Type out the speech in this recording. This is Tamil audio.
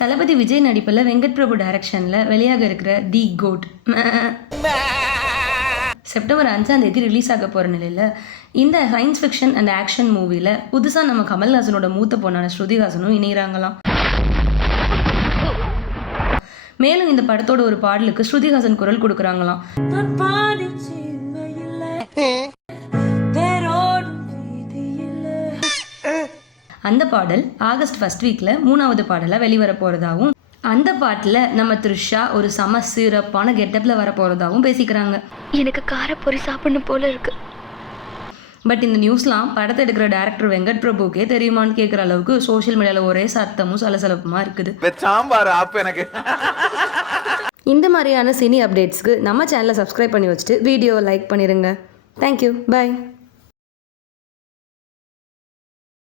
தளபதி விஜய் நடிப்பில் வெங்கட் பிரபு டைரக்ஷனில் வெளியாக இருக்கிற தி கோட் செப்டம்பர் 5ஆம் தேதி ரிலீஸ் ஆக போகிற நிலையில் இந்த சயின்ஸ் ஃபிக்ஷன் அண்ட் ஆக்ஷன் மூவியில் புதுசாக நம்ம கமல்ஹாசனோட மூத்த பொண்ணான ஸ்ருதிஹாசனும் இணைகிறாங்களாம். மேலும் இந்த படத்தோட ஒரு பாடலுக்கு ஸ்ருதிஹாசன் குரல் கொடுக்குறாங்களாம். அந்த பாடல் ஆகஸ்ட் ஃபர்ஸ்ட் வீக்கில் 3வது பாடலாக வெளிவர போகிறதாகவும் அந்த பாட்டில் நம்ம த்ரிஷா ஒரு செம சிறப்பான கெட்டப்பில் வர போகிறதாகவும் பேசிக்கிறாங்க. எனக்கு காரப்பொரி சாப்பிடணும் போல இருக்கு. பட் இந்த நியூஸ்லாம் படத்தை எடுக்கிற டேரக்டர் வெங்கட் பிரபுக்கே தெரியுமான்னு கேட்குற அளவுக்கு சோஷியல் மீடியாவில் ஒரே சத்தமும் சலசலப்புமா இருக்குது. இந்த மாதிரியான சினி அப்டேட்ஸ்க்கு நம்ம சேனலை சப்ஸ்கிரைப் பண்ணி வச்சுட்டு வீடியோவை லைக் பண்ணிடுங்க. தேங்க்யூ, பாய்.